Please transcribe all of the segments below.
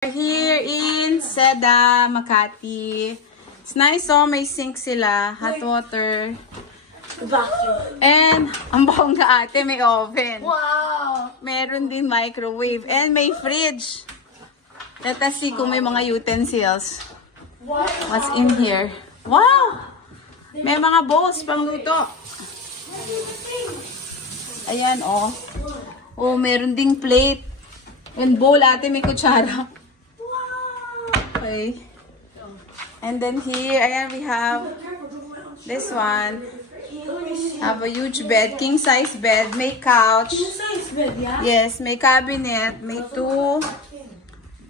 Here in Seda, Makati. It's nice, oh, may sink sila, hot water. And ang bongga ate, may oven. Wow! Meron din microwave and may fridge. Let us see kung may mga utensils. What's in here? Wow! May mga bowls pang luto. Ayan, oh. Oh, meron ding plate. And bowl ate, may kutsara. Okay. And then here, ayan, we have this one. Have a huge bed, king size bed, may couch. King size bed, yeah? Yes, may cabinet, may two.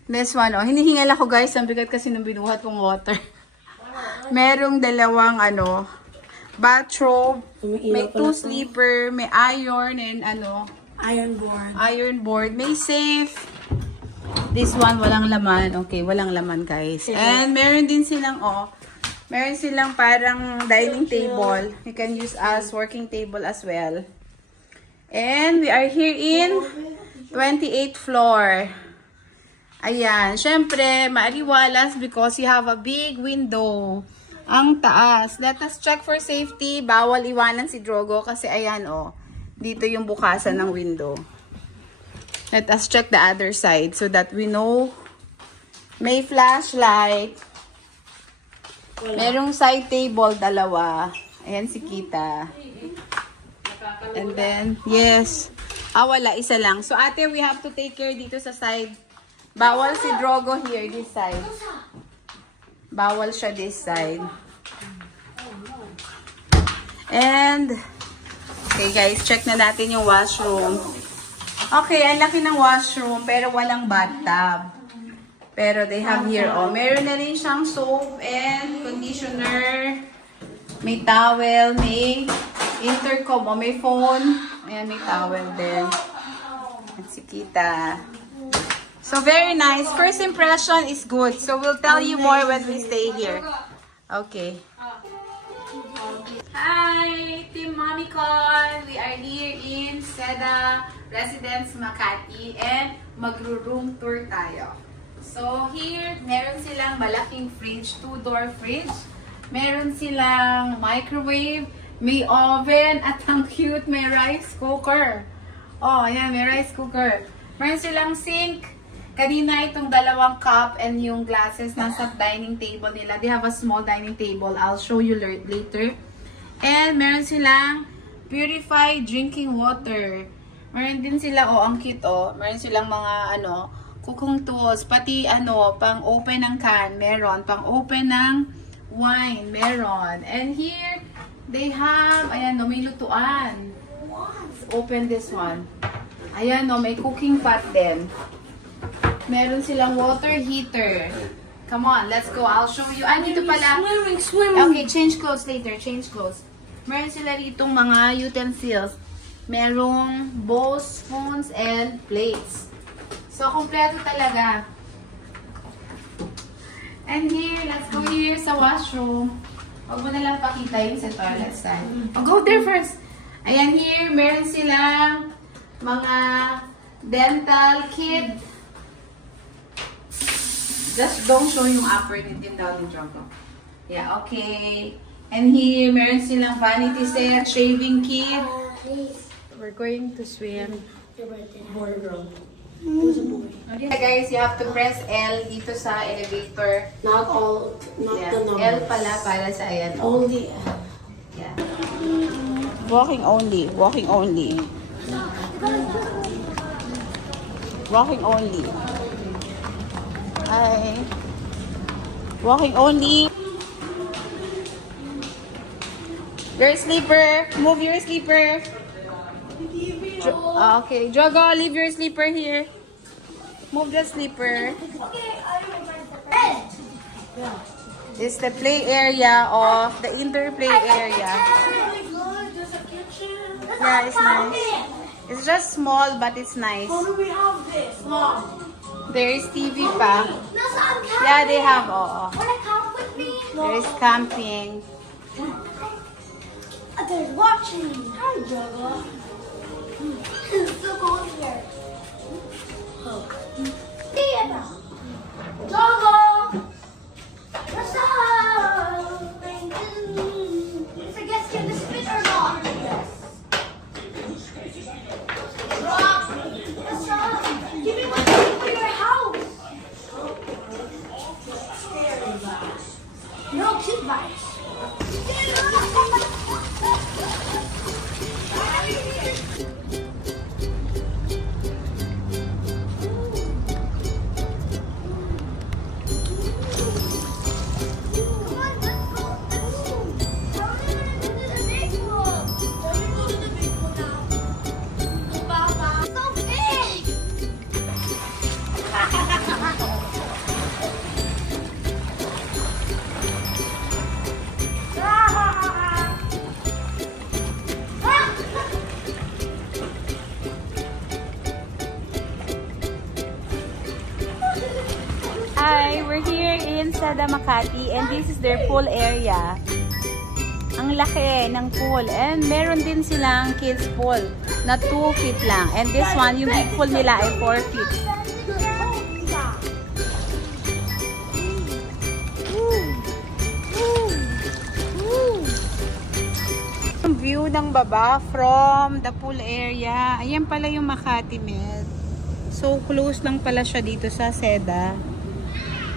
This one, oh, hinihingal ako guys, ang bigat kasi nung binuhat kong water. Merong dalawang, bathrobe, may two sleeper, may iron and iron board, may safe. This one, walang laman. Okay, walang laman, guys. And meron din silang, meron silang parang dining table. You can use as working table as well. And we are here in 28th floor. Ayan. Syempre, maaliwalas because you have a big window. Ang taas. Let us check for safety. Bawal iwanan si Drogo kasi ayan, dito yung bukasan ng window. Let us check the other side so that we know. May flashlight. Merong side table, dalawa. Ayan si Kita. And then, yes. Wala, isa lang. So, ate, we have to take care dito sa side. Bawal si Drogo here, this side. Bawal siya this side. And, okay guys, check na natin yung washroom. Okay, ang laki ng washroom, pero walang bathtub. Pero they have here, meron na rin siyang soap and conditioner. May towel, may intercom, may phone. Ayan, may towel din. At si Kita. So, very nice. First impression is good. So, we'll tell you more when we stay here. Okay. Hi, Team Mommy Con. We are here in Seda Residence Makati and magro-room tour tayo. So here, meron silang malaking fridge, 2-door fridge. Meron silang microwave, may oven, at ang cute, may rice cooker. Oh, ayan, may rice cooker. Meron silang sink. Kanina itong dalawang cup and yung glasses nasa dining table nila. They have a small dining table. I'll show you later. And meron silang purified drinking water. Meron din sila, ang cute, meron silang mga, cooking tools. Pati, pang open ng can, meron. Pang open ng wine, meron. And here, they have, ayan, may lutuan. Let's open this one. Ayan, may cooking pot din. Meron silang water heater. Come on, let's go. I'll show you. Dito pala. Swimming. Okay, change clothes later. Change clothes. Meron sila ditong mga utensils. Merong bowls, spoons, and plates. So, kompleto talaga. And here, let's go here sa washroom. Huwag mo na lang pakita yung sa toilet side. I'll go there first. Ayan, here, meron silang mga dental kit. Just don't show yung upper din daw ni Drogo. Yeah, okay. And here, meron silang vanity set, shaving kit. We're going to swim. Boy, girl. Okay, guys, you have to press L dito sa elevator. Not the numbers. L pala para sa ayan. Only Yeah. Walking only. Walking only. Walking only. Hi. Walking only. Your sleeper. Move your sleeper. Okay. Drogo, leave your sleeper here. Move the sleeper. It's the play area of the interplay area. Yeah, it's nice. It's just small, but it's nice. How do we have this, Mom? There is TV pa. Yeah, they have, Wanna come with me? There is camping. There's watching. Hi, Drogo. So cold here. in Seda Makati and this is their pool area. Ang laki ng pool. And meron din silang kids pool na 2 feet lang. And this one, yung big pool nila ay 4 feet. Yung view ng baba from the pool area. Ayan pala yung Makati Med. So, close lang pala siya dito sa Seda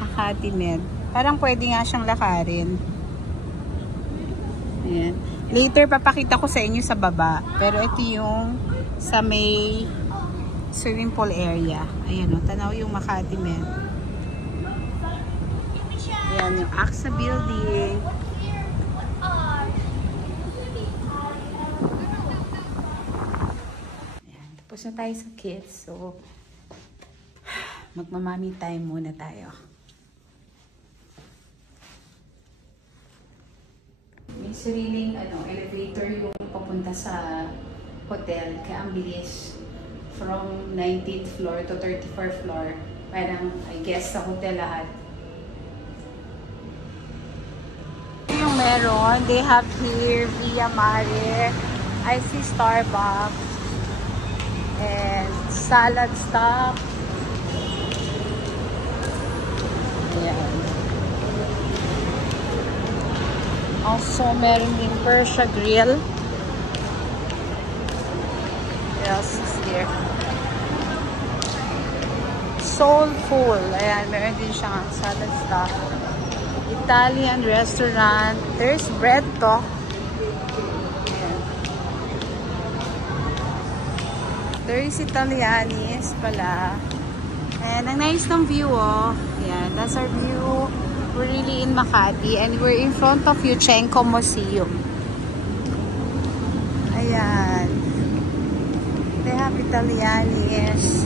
Makati Med. Parang pwede nga siyang lakarin. Ayan. Later, papakita ko sa inyo sa baba. Pero ito yung sa may swimming pool area. Ayan o, tanaw yung Makati Med. Ayan yung AXA building. Ayan, tapos na tayo sa kids. So, magmamami time muna tayo. May sariling elevator yung papunta sa hotel. Kaya ang bilis. From 19th floor to 34th floor. Parang, I guess, sa hotel lahat. Yung meron, they have here Via Mare. I see Starbucks. And salad stop. Ayan. Also, meron din Persia Grill. What else is here? Soulful. Ayan, meron din siyang salad stop. Italian restaurant. There's bread to. Ayan. There is Italianis pala. And ang nice ng view, oh. Ayan, that's our view. We're really in Makati and we're in front of Yuchenko Museum. Ayan. They have Italianis.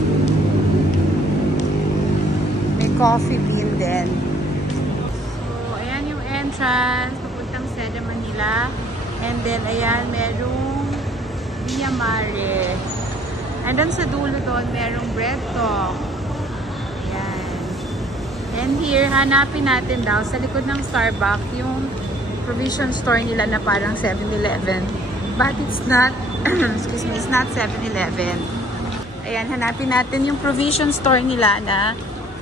May coffee bean din. So, ayan yung entrance. Papuntang Seda, Manila. And then, ayan, merong Via Mare. And then sa dulo doon, merong bread talk. And here, hanapin natin daw sa likod ng Starbucks yung provision store nila na parang 7-Eleven. But it's not, excuse me, it's not 7-Eleven. Ayan, hanapin natin yung provision store nila na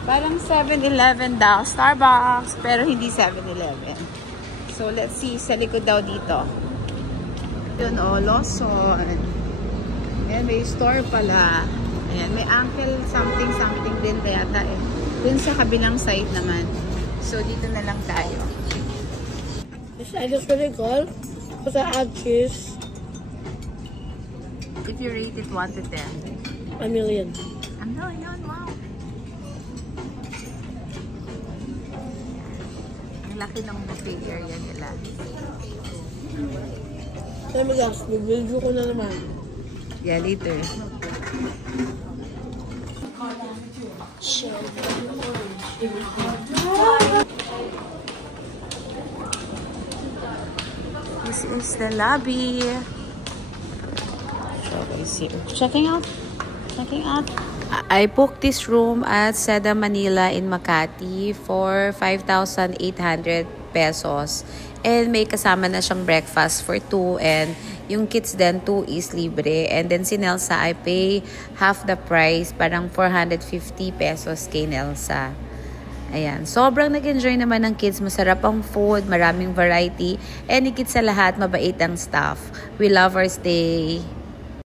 parang 7-Eleven daw. Starbucks, pero hindi 7-Eleven. So, let's see sa likod daw dito. Yun, oh, Lawson. Ayan, may store pala. Ayan, may Uncle something din yata eh. Dun sa kabilang side naman. So, dito na lang tayo. This side is really good. Because I add cheese. If you rate it 1 to 10. 1 million. Ang no, yun, wow. Ang laki ng buffet area nila. Let me guess, bibidyo ko na naman. Yeah, later. This is the lobby. So guys, here. Checking out. I booked this room at Seda Manila in Makati for 5,800 pesos. And may kasama na siyang breakfast for 2 and yung kids din 2 is libre. And then si Nelsa, I pay half the price, parang 450 pesos kay Nelsa. Ayan. Sobrang nag-enjoy naman ng kids. Masarap ang food, maraming variety. And higit sa lahat, mabait ang staff. We love our stay.